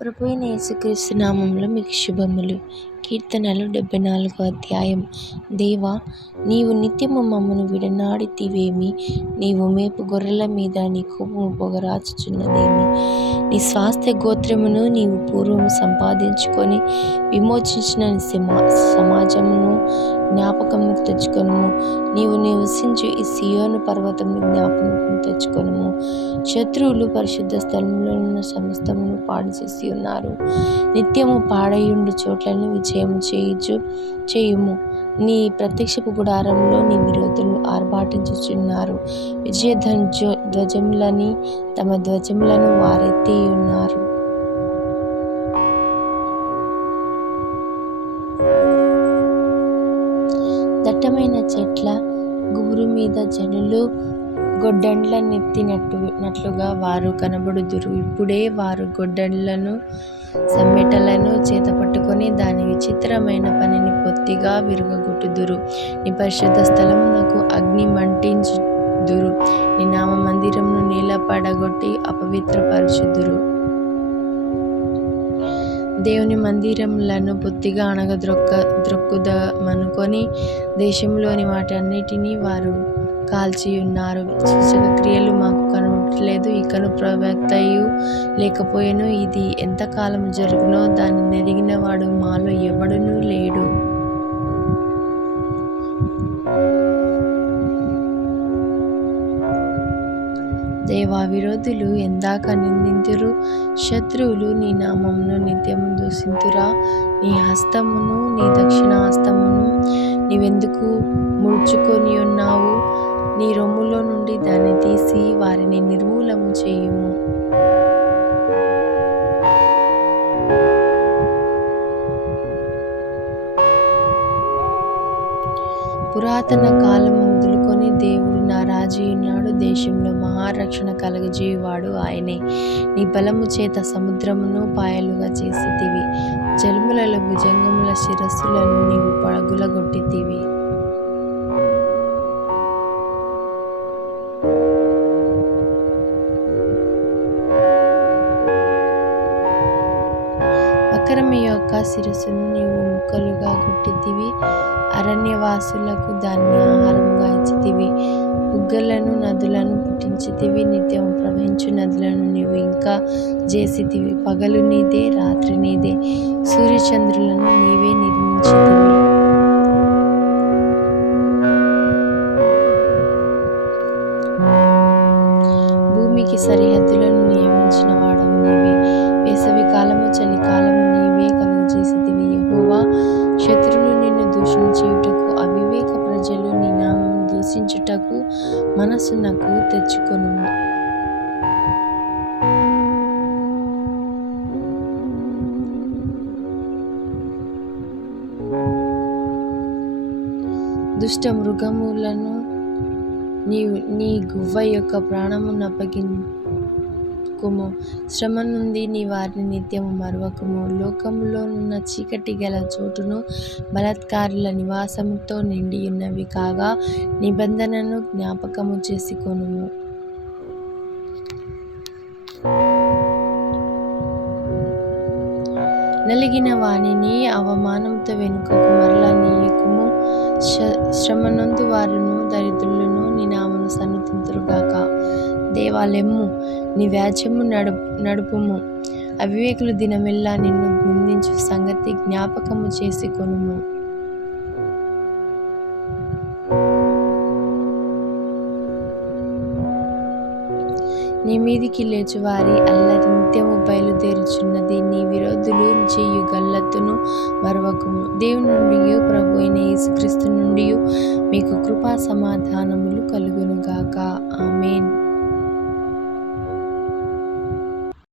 ప్రభు అయిన యేసుక్రీస్తు నామంలో మీకు శుభములు. కీర్తనలు డెబ్బై నాలుగో అధ్యాయం. దేవా నీవు నిత్యము మమ్మను విడనాడితివేమి? నీవు మేపు గొర్రెల మీద నీ కోపము పొగరాచుచున్నదేమి నీ స్వాస్థ్య గోత్రమును నీవు పూర్వము సంపాదించుకొని విమోచించిన సమా సమాజమును జ్ఞాపకమును తెచ్చుకొను నీవు నివసించు ఈ సియోను పర్వతం జ్ఞాపకం తెచ్చుకొను శత్రువులు పరిశుద్ధ స్థలంలో ఉన్న సమస్తమును పాడు చేసి ఉన్నారు. నిత్యము పాడయుండు చోట్లను విజయం చేయుచు చేయుము. నీ ప్రత్యక్షపు గుడారంలో నీ విరోధులు ఆర్భాటించుచున్నారు. విజయ ధ్వజ ధ్వజములని తమ ధ్వజములను వారెత్తి ఉన్నారు. దట్టమైన చెట్ల గుబురు మీద జనులు గొడ్డండ్ల నెత్తినట్టు నట్లుగా వారు కనబడుదురు. ఇప్పుడే వారు గొడ్డండ్లను సమ్మెటలను చేత పట్టుకొని దాని విచిత్రమైన పనిని పొత్తిగా విరుగగొట్టుదురు. నీ పరిశుద్ధ స్థలమునకు అగ్ని మంటించుదురు. నీ నామ మందిరంను నీళ్ళ పడగొట్టి అపవిత్రపరచుదురు. దేవుని మందిరములను బొత్తిగా అణగద్రొక్క ద్రొక్కుదమనుకొని దేశంలోని వాటన్నిటినీ వారు కాల్చి ఉన్నారు సూచక క్రియలు మాకు కనబడలేదు ఇకను ప్రవక్తయు లేకపోయాను. ఇది ఎంతకాలం జరుగునో దాన్ని నెరిగిన వాడు మాలో ఎవడునూ లేడు. దేవా విరోధులు ఎందాక నిందింతురు. శత్రువులు నీ నామమును నిత్యము దూషింతురా. నీ హస్తమును నీ దక్షిణ హస్తమును నీవెందుకు ముడుచుకొని ఉన్నావు? నీ రొమ్ములో నుండి దాన్ని తీసి వారిని నిర్మూలము చేయుము. పురాతన కాలం మొదలుకొని దేవుడు నా రాజు ఉన్నాడు దేశంలో మహారక్షణ కలగజేయువాడు ఆయనే. నీ బలము చేత సముద్రమును పాయలుగా చేసితివి. జలములలో భుజంగముల శిరస్సులను నీవు పడగులగొట్టితివి. వక్రమి యొక్క శిరస్సును నీవు ముక్కలుగా కొట్టితివి. అరణ్యవాసులకు దాన్ని ఆహారంగా ఇచ్చితివి. బుగ్గలను నదులను పుట్టించితివి. నిత్యం ప్రవహించు నదులను నీవు ఇంకా చేసితివి పగలు నీదే రాత్రి నీదే. సూర్యచంద్రులను నీవే నిర్మించితివి. భూమికి సరిహద్దులను నియమించిన వాడవు నీవే. వేసవి కాలము చలికాలము నీవే కలుగజేసితివి యెహోవా. శత్రులు నిన్ను దూషించుటకు అవివేక ప్రజలు నీ నామం దూషించుటకు మనసునకు తెచ్చుకొను. దుష్ట మృగములను నీ నీ గువ్వ యొక్క ప్రాణమును అప్పగింకుము శ్రమ నుండి నీ వారిని నిత్యము మరవకము. లోకములోనున్న చీకటి గల చోటును బలాత్కారుల నివాసముతో నిండి ఉన్నవి కాగా నిబంధనను జ్ఞాపకము చేసుకొనుము. నలిగిన వానిని అవమానంతో వెనుకకు మరలా నీయకుము. శ్రమనందు వారును దరిద్రులను నీ నామను సన్నతింతురుగాక దేవాలెమ్ము నీ వ్యాజ్యము నడు నడుపుము. అవివేకులు దినమెల్లా నిన్ను నిందించు సంగతి జ్ఞాపకము చేసి కొనుము. నీ మీదికి లేచువారి అల్లరి నిత్యము బయలుదేరుచున్నది. నీ విరోధులు చేయు గల్లత్తును మరవకము. దేవుని నుండి ప్రభు అయిన యేసుక్రీస్తు నుండి మీకు కృపా సమాధానములు కలుగునుగాక. ఆమెన్.